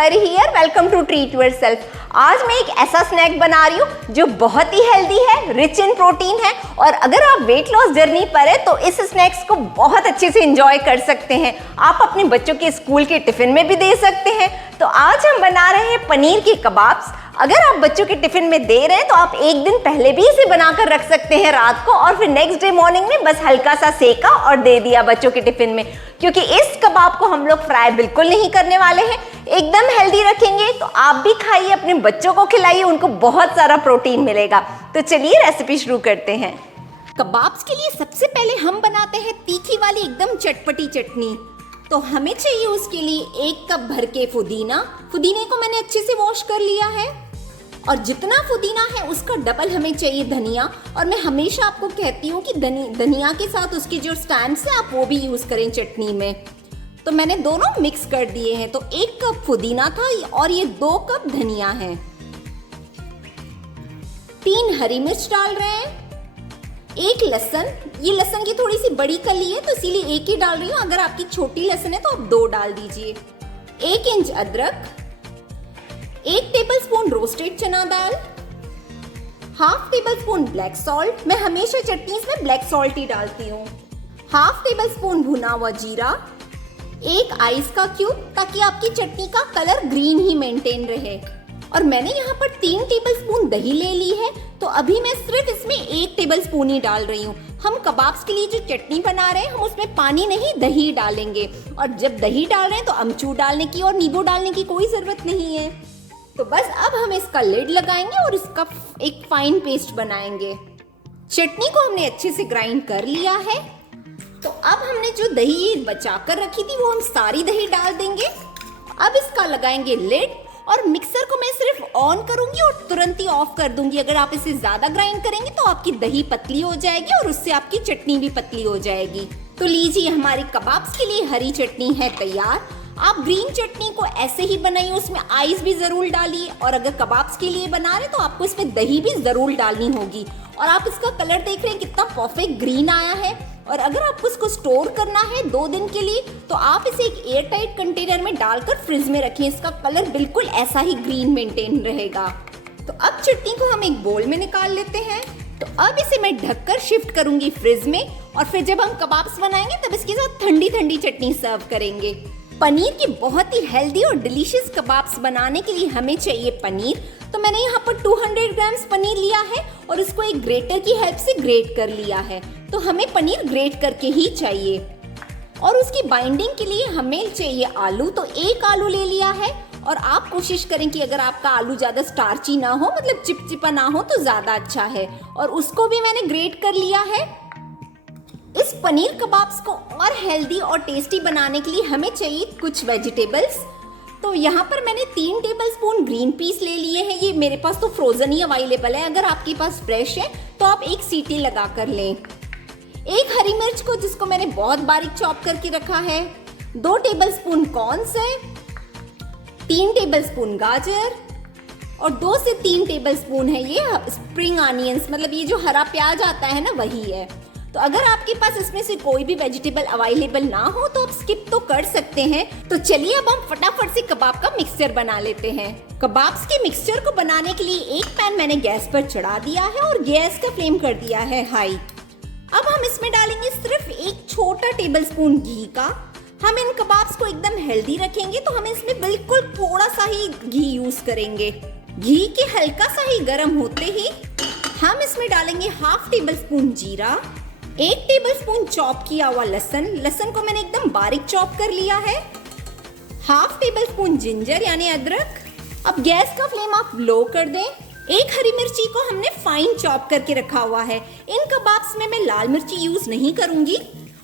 पर here, welcome to treat yourself. आज मैं एक ऐसा स्नैक बना रही हूँ जो बहुत ही हेल्दी है, रिच इन प्रोटीन है और अगर आप वेट लॉस जर्नी पर है तो इस स्नैक्स को बहुत अच्छे से एंजॉय कर सकते हैं। आप अपने बच्चों के स्कूल के टिफिन में भी दे सकते हैं। तो आज हम बना रहे हैं पनीर के कबाब्स। अगर आप बच्चों के टिफिन में दे रहे हैं तो आप एक दिन पहले भी इसे बनाकर रख सकते हैं रात को, और फिर नेक्स्ट डे मॉर्निंग में बस हल्का सा सेका और दे दिया बच्चों के टिफिन में। क्योंकि इस कबाब को हम लोग फ्राई बिल्कुल नहीं करने वाले हैं, एकदम हेल्दी रखेंगे। तो आप भी खाइए, अपने बच्चों को खिलाइए, उनको बहुत सारा प्रोटीन मिलेगा। तो चलिए रेसिपी शुरू करते हैं। कबाब्स के लिए सबसे पहले हम बनाते हैं तीखी वाली एकदम चटपटी चटनी। तो हमें चाहिए उसके लिए 1 कप भर के पुदीने को मैंने अच्छे से वॉश कर लिया है, और जितना पुदीना है उसका डबल हमें चाहिए धनिया। और मैं हमेशा आपको कहती हूँ कि धनिया के साथ उसके जो स्टैम्स हैं आप वो भी यूज करें चटनी में। तो मैंने दोनों मिक्स कर दिए हैं। तो 1 कप पुदीना था और ये 2 कप धनिया है। 3 हरी मिर्च डाल रहे हैं, 1 लहसुन, ये लहसुन की थोड़ी सी बड़ी कली है तो इसीलिए 1 ही डाल रही हूँ। अगर आपकी छोटी लहसुन है तो आप 2 डाल दीजिए। 1 इंच अदरक, 1 टेबलस्पून रोस्टेड चना दाल, हाफ टेबलस्पून ब्लैक सॉल्ट, मैं हमेशा चटनीज में ब्लैक सॉल्ट ही डालती हूँ, हाफ टेबलस्पून भुना हुआ जीरा, 1 आइस का क्यूब ताकि आपकी चटनी का कलर ग्रीन ही मेंटेन रहे। और मैंने यहाँ पर 3 टेबलस्पून दही ले ली है। तो अभी मैं सिर्फ इसमें 1 टेबलस्पून ही डाल रही हूँ। हम कबाब्स के लिए जो चटनी बना रहे हैं हम उसमें पानी नहीं दही डालेंगे, और जब दही डाल रहे हैं तो अमचूर डालने की और नींबू डालने की कोई जरूरत नहीं है। तो बस अब हम इसका लिड लगाएंगे और इसका एक फाइन पेस्ट बनाएंगे। चटनी को हमने अच्छे से ग्राइंड कर लिया है। तो अब हमने जो दही बचा कर रखी थी वो हम सारी दही डाल देंगे। अब इसका लगाएंगे लिड, और मिक्सर को मैं सिर्फ ऑन करूंगी और तुरंत ही ऑफ कर दूंगी। अगर आप इसे ज्यादा ग्राइंड करेंगे तो आपकी दही पतली हो जाएगी और उससे आपकी चटनी भी पतली हो जाएगी। तो लीजिए, हमारी कबाब्स के लिए हरी चटनी है तैयार। आप ग्रीन चटनी को ऐसे ही बनाइए, उसमें आइस भी जरूर डालिए, और अगर कबाब्स के लिए बना रहे तो आपको इसमें दही भी जरूर डालनी होगी। और आप इसका कलर देख रहे हैं कितना परफेक्ट ग्रीन आया है। और अगर आपको इसको स्टोर करना है 2 दिन के लिए तो आप इसे एक एयर टाइट कंटेनर में डालकर फ्रिज में रखें, इसका कलर बिल्कुल ऐसा ही ग्रीन मेंटेन रहेगा। तो अब चटनी को हम एक बोल में निकाल लेते हैं। तो अब इसे मैं ढककर शिफ्ट करूंगी फ्रिज में, और फिर जब हम कबाब्स बनाएंगे तब इसके साथ ठंडी ठंडी चटनी सर्व करेंगे। पनीर की बहुत ही हेल्दी और डिलीशियस कबाब्स बनाने के लिए हमें चाहिए पनीर। तो मैंने यहाँ पर 200 ग्राम्स पनीर लिया है और इसको एक ग्रेटर की हेल्प से ग्रेट कर लिया है। तो हमें पनीर ग्रेट करके ही चाहिए। और उसकी बाइंडिंग के लिए हमें चाहिए आलू। तो 1 आलू ले लिया है, और आप कोशिश करें कि अगर आपका आलू ज्यादा स्टार्ची ना हो, मतलब चिपचिपा ना हो, तो ज्यादा अच्छा है। और उसको भी मैंने ग्रेट कर लिया है। इस पनीर कबाब्स को और हेल्दी और टेस्टी बनाने के लिए हमें चाहिए कुछ वेजिटेबल्स। तो यहाँ पर मैंने 3 टेबलस्पून ग्रीन पीस ले लिए हैं। ये मेरे पास तो फ्रोजन ही अवेलेबल है, अगर आपके पास फ्रेश है तो आप 1 सीटी लगा कर लें। 1 हरी मिर्च को जिसको मैंने बहुत बारीक चॉप करके रखा है, 2 टेबलस्पून कॉर्न्स है, 3 टेबलस्पून गाजर, और 2 से 3 टेबलस्पून है ये स्प्रिंग ऑनियंस, मतलब ये जो हरा प्याज आता है ना, वही है। तो अगर आपके पास इसमें से कोई भी वेजिटेबल अवेलेबल ना हो तो आप स्किप तो कर सकते हैं। तो चलिए अब हम फटाफट से कबाब का मिक्सचर बना लेते हैं। कबाब्स के मिक्सचर को बनाने के लिए एक पैन मैंने गैस पर चढ़ा दिया है और गैस का फ्लेम कर दिया है हाई। अब हम इसमें डालेंगे सिर्फ 1 छोटा टेबलस्पून घी का। हम इन कबाब्स को एकदम हेल्दी रखेंगे तो हम इसमें बिल्कुल थोड़ा सा ही घी यूज करेंगे। घी के हल्का सा ही गर्म होते ही हम इसमें डालेंगे हाफ टेबलस्पून जीरा, 1 टेबलस्पून चॉप किया हुआ लहसुन को मैंने एकदम बारीक चॉप कर लिया है, हाफ टेबलस्पून जिंजर यानी अदरक। अब गैस का फ्लेम आप लो कर दें। 1 हरी मिर्ची को हमने फाइन चॉप करके रखा हुआ है। इन कबाब्स में मैं लाल मिर्ची यूज नहीं करूंगी,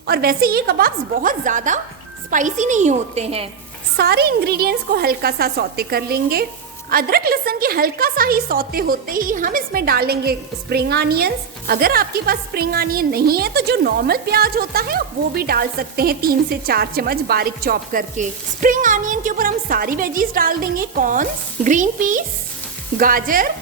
और वैसे ये कबाब्स बहुत ज्यादा स्पाइसी नहीं होते हैं। सारे इंग्रेडिएंट्स को हल्का सा सौते कर लेंगे। अदरक लहसुन के हल्का सा ही सौते होते ही हम इसमें डालेंगे स्प्रिंग ऑनियंस। अगर आपके पास स्प्रिंग ऑनियन नहीं है तो जो नॉर्मल प्याज होता है वो भी डाल सकते हैं, 3 से 4 चम्मच बारीक चॉप करके। स्प्रिंग ऑनियन के ऊपर हम सारी वेजीज डाल देंगे, कॉर्न्स, ग्रीन पीस, गाजर।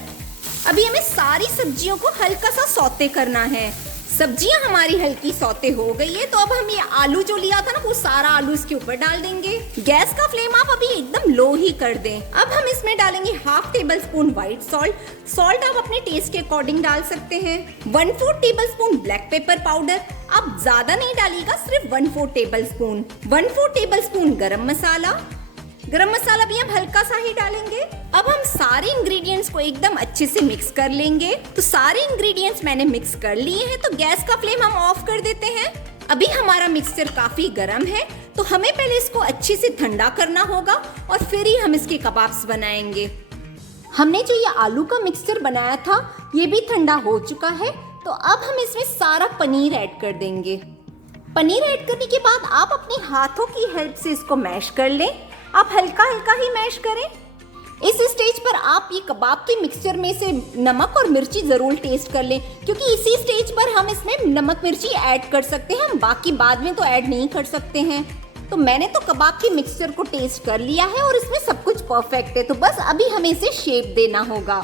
अभी हमें सारी सब्जियों को हल्का सा सौते करना है। सब्जियां हमारी हल्की सौते हो गई है, तो अब हम ये आलू जो लिया था ना, वो सारा आलू इसके ऊपर डाल देंगे। गैस का फ्लेम आप अभी एकदम लो ही कर दें। अब हम इसमें डालेंगे half table spoon white salt. Salt आप अपने टेस्ट के अकॉर्डिंग डाल सकते हैं। 1/4 table spoon black pepper powder, आप ज्यादा नहीं डालिएगा, सिर्फ 1/4 टेबल स्पून। 1/4 टेबल स्पून गरम मसाला। गरम मसाला भी हम हल्का सा ही डालेंगे। अब हम सारे इंग्रेडिएंट्स को एकदम अच्छे से मिक्स कर लेंगे। तो सारे इंग्रेडिएंट्स मैंने मिक्स कर लिए हैं, तो गैस का फ्लेम हम ऑफ कर देते हैं। अभी हमारा मिक्सचर काफी गर्म है, तो हमें पहले इसको अच्छे से ठंडा करना होगा और फिर ही हम इसके कबाब्स बनाएंगे। हमने जो ये आलू का मिक्सचर बनाया था, ये भी ठंडा हो चुका है। तो अब हम इसमें सारा पनीर ऐड कर देंगे। पनीर ऐड करने के बाद आप अपने हाथों की हेल्प से इसको मैश कर लें। आप हल्का हल्का ही मैश करें। इस स्टेज पर आप ये कबाब के मिक्सचर में से नमक और मिर्ची जरूर टेस्ट कर लें, क्योंकि इसी स्टेज पर हम इसमें नमक मिर्ची ऐड कर सकते हैं, हम बाकी बाद में तो ऐड नहीं कर सकते हैं। तो मैंने तो कबाब के मिक्सचर को टेस्ट कर लिया है और इसमें सब कुछ परफेक्ट है। तो बस अभी हमें इसे शेप देना होगा।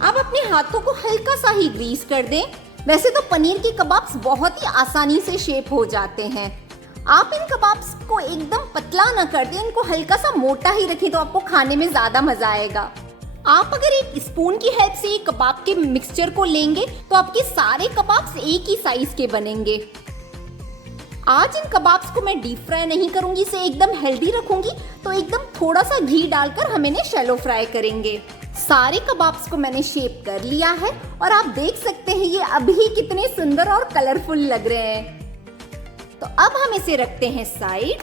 आप अपने हाथों को हल्का सा ही ग्रीस कर दें। वैसे तो पनीर के कबाब्स बहुत ही आसानी से शेप हो जाते हैं। आप इन कबाब्स को एकदम पतला ना कर दें, इनको हल्का सा मोटा ही रखें, तो आपको खाने में ज्यादा मजा आएगा। आप अगर एक स्पून की हेल्प से कबाब के मिक्सचर को लेंगे, तो आपके सारे कबाब्स एक ही साइज के बनेंगे। आज इन कबाब्स को मैं डीप फ्राई नहीं करूंगी, इसे एकदम हेल्दी रखूंगी, तो एकदम थोड़ा सा घी डालकर हम इन्हें शैलो फ्राई करेंगे। सारे कबाब्स को मैंने शेप कर लिया है और आप देख सकते हैं ये अभी कितने सुंदर और कलरफुल लग रहे हैं। तो अब हम इसे रखते हैं साइड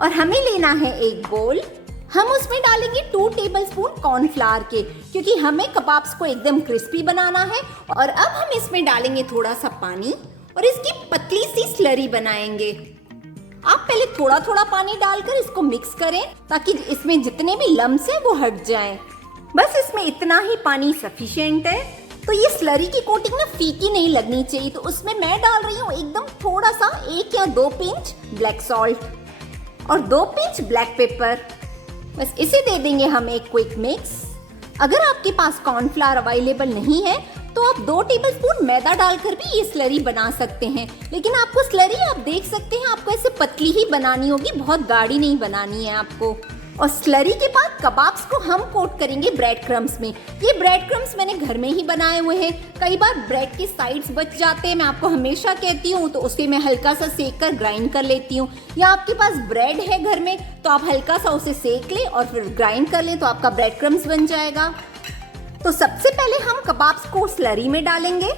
और हमें लेना है एक बोल। हम उसमें डालेंगे 2 टेबलस्पून कॉर्नफ्लावर के, क्योंकि हमें कबाब्स को एकदम क्रिस्पी बनाना है। और अब हम इसमें डालेंगे थोड़ा सा पानी और इसकी पतली सी स्लरी बनाएंगे। आप पहले थोड़ा थोड़ा पानी डालकर इसको मिक्स करें, ताकि इसमें जितने भी लम्स हैं वो हट जाएं। बस इसमें इतना ही पानी सफिशिएंट है। तो ये स्लरी की कोटिंग ना फीकी नहीं लगनी चाहिए, तो उसमें मैं डाल रही हूँ एकदम थोड़ा सा 1 या 2 पिंच ब्लैक सॉल्ट और 2 पिंच ब्लैक पेपर। बस इसे दे देंगे हम एक क्विक मिक्स। अगर आपके पास कॉर्नफ्लावर अवेलेबल नहीं है, तो आप 2 टेबलस्पून मैदा डालकर भी ये स्लरी बना सकते हैं। लेकिन आपको स्लरी आप देख सकते हैं, आपको ऐसे पतली ही बनानी होगी, बहुत गाढ़ी नहीं बनानी है आपको। और स्लरी के बाद कबाब्स को हम कोट करेंगे ब्रेड क्रम्स में। ये ब्रेड क्रम्स मैंने घर में ही बनाए हुए हैं। कई बार ब्रेड के साइड्स बच जाते हैं, मैं आपको हमेशा कहती हूँ, तो उसे मैं हल्का सा सेक कर ग्राइंड कर लेती हूँ। या आपके पास ब्रेड है घर में, तो आप हल्का सा उसे सेक लें और फिर ग्राइंड कर लें, तो आपका ब्रेड क्रम्स बन जाएगा। तो सबसे पहले हम कबाब्स को स्लरी में डालेंगे।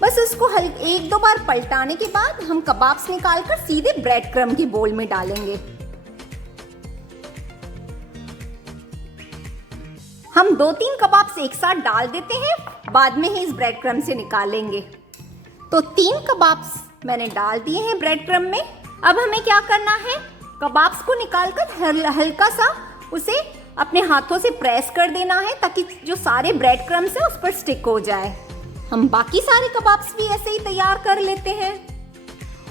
बस इसको 1-2 बार पलटाने के बाद हम कबाब्स निकालकर सीधे ब्रेड क्रम्ब के बोल में डालेंगे। हम 2-3 कबाब्स एक साथ डाल देते हैं, बाद में ही इस ब्रेड क्रम्ब से निकालेंगे। तो 3 कबाब्स मैंने डाल दिए हैं ब्रेड क्रम्ब में। अब हमें क्या करना है, कबाब्स को निकालकर हल्का सा उसे अपने हाथों से प्रेस कर देना है, ताकि जो सारे ब्रेड क्रम्ब्स है उस पर स्टिक हो जाए। हम बाकी सारे कबाब्स भी ऐसे ही तैयार कर लेते हैं।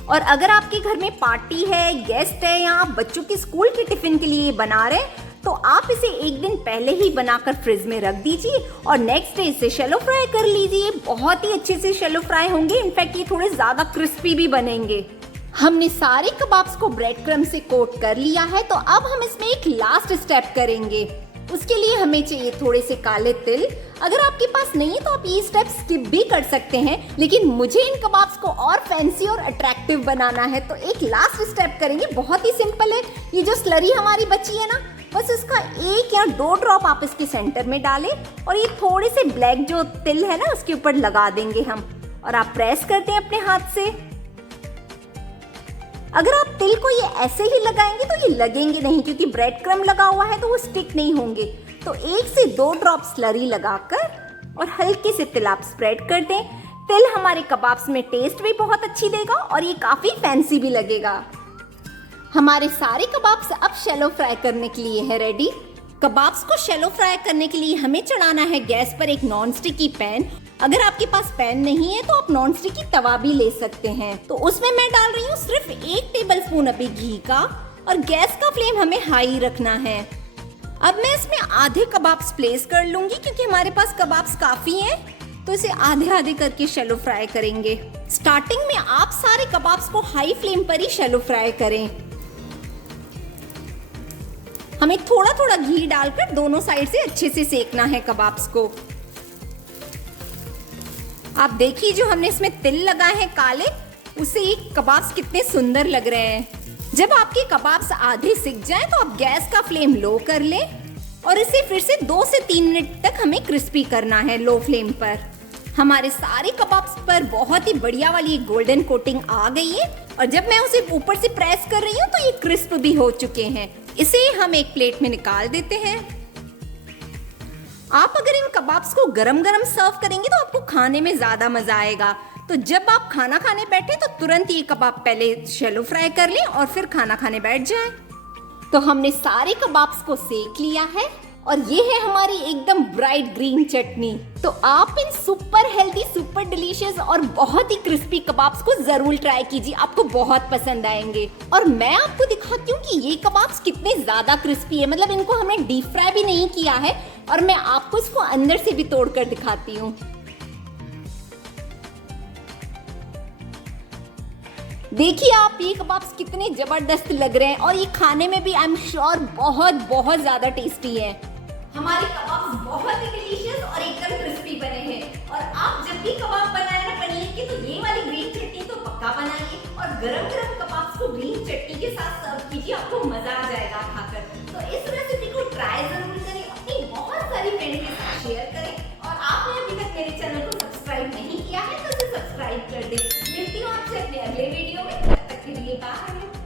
और अगर आपके घर में पार्टी है, गेस्ट है, या आप बच्चों के स्कूल के टिफिन के लिए बना रहे हैं, तो आप इसे एक दिन पहले ही बनाकर फ्रिज में रख दीजिए और नेक्स्ट डे इसे शैलो फ्राई कर लीजिए। बहुत ही अच्छे से शैलो फ्राई होंगे, इनफैक्ट ये थोड़े ज़्यादा क्रिस्पी भी बनेंगे। हमने सारे कबाब्स को ब्रेड क्रम्ब से कोट कर लिया है, तो अब हम इसमें एक लास्ट स्टेप करेंगे। उसके लिए हमें चाहिए थोड़े से काले तिल। अगर आपके पास नहीं है तो आप ये स्टेप स्किप भी कर सकते हैं, लेकिन मुझे इन कबाब्स को और फैंसी और अट्रैक्टिव बनाना है, तो एक लास्ट स्टेप करेंगे। बहुत ही सिंपल है। ये जो स्लरी हमारी बची है ना, बस इसका 1 या 2 ड्रॉप आप इसके सेंटर में डालें और ये थोड़े से ब्लैक जो तिल है ना उसके ऊपर लगा देंगे हम, और आप प्रेस करते हैं अपने हाथ से। अगर आप तिल को ये ऐसे ही लगाएंगे तो ये लगेंगे नहीं, क्योंकि ब्रेड क्रम्ब लगा हुआ है तो वो स्टिक नहीं होंगे। तो 1 से 2 ड्रॉप स्लरी लगाकर और हल्के से तिल आप स्प्रेड कर दें। तिल हमारे कबाब्स में टेस्ट भी बहुत अच्छी देगा और ये काफ़ी फैंसी भी लगेगा। हमारे सारे कबाब्स अब शैलो फ्राई करने के लिए है रेडी। कबाब्स को शैलो फ्राई करने के लिए हमें चढ़ाना है गैस पर एक नॉन स्टिकी पैन। अगर आपके पास पैन नहीं है तो आप नॉन स्टिकी तवा भी ले सकते हैं। तो उसमें मैं डाल रही हूँ सिर्फ 1 टेबलस्पून अभी घी का, और गैस का फ्लेम हमें हाई रखना है। अब मैं इसमें आधे कबाब्स प्लेस कर लूंगी, क्योंकि हमारे पास कबाब्स काफी हैं। तो इसे आधे आधे करके शैलो फ्राई करेंगे। स्टार्टिंग में आप सारे कबाब्स को हाई फ्लेम पर ही शैलो फ्राई करें। हमें थोड़ा थोड़ा घी डालकर दोनों साइड से अच्छे से सेकना है कबाब्स को। आप देखिए जो हमने इसमें तिल लगाए हैं काले, उससे ये कबाब्स कितने सुंदर लग रहे हैं। जब आपके कबाब्स आधे सिक जाएं तो आप गैस का फ्लेम लो कर लें और इसे फिर से 2 से 3 मिनट तक हमें क्रिस्पी करना है लो फ्लेम पर। हमारे सारे कबाब्स पर बहुत ही बढ़िया वाली गोल्डन कोटिंग आ गई है और जब मैं उसे ऊपर से प्रेस कर रही हूँ तो ये क्रिस्प भी हो चुके हैं। इसे हम एक प्लेट में निकाल देते हैं। आप अगर इन कबाब्स को गरम गरम सर्व करेंगे तो आपको खाने में ज्यादा मजा आएगा। तो जब आप खाना खाने बैठे तो तुरंत ये कबाब पहले शैलो फ्राई कर लें और फिर खाना खाने बैठ जाएं। तो हमने सारे कबाब्स को सेक लिया है और ये है हमारी एकदम ब्राइट ग्रीन चटनी। तो आप इन सुपर हेल्दी, सुपर डिलीशियस और बहुत ही क्रिस्पी कबाब्स को जरूर ट्राई कीजिए, आपको बहुत पसंद आएंगे। और मैं आपको दिखाती हूँ कि ये कबाब्स कितने ज्यादा क्रिस्पी है, मतलब इनको हमने डीप फ्राई भी नहीं किया है और मैं आपको इसको अंदर से भी तोड़कर दिखाती हूँ। देखिए आप ये कबाब्स कितने जबरदस्त लग रहे हैं और ये खाने में भी आई एम श्योर बहुत बहुत ज्यादा टेस्टी है। हमारे कबाब्स बहुत ही डिलीशियस और एकदम क्रिस्पी बने हैं। और आप जब भी कबाब बनाए ना पनीर के तो ये वाली ग्रीन चटनी तो पक्का बनाइए और गरम गरम कबाब्स को ग्रीन चटनी के साथ सर्व कीजिए, आपको मजा आ जाएगा खाकर। तो इस रेसिपी को ट्राई जरूर करें, अपनी बहुत सारी फ्रेंड के साथ शेयर करें और आपने अभी तक मेरे चैनल को सब्सक्राइब नहीं किया है तो इसे सब्सक्राइब कर दें। मिलती हूँ आपसे अपने अगले वीडियो में, तब तक के लिए बाय।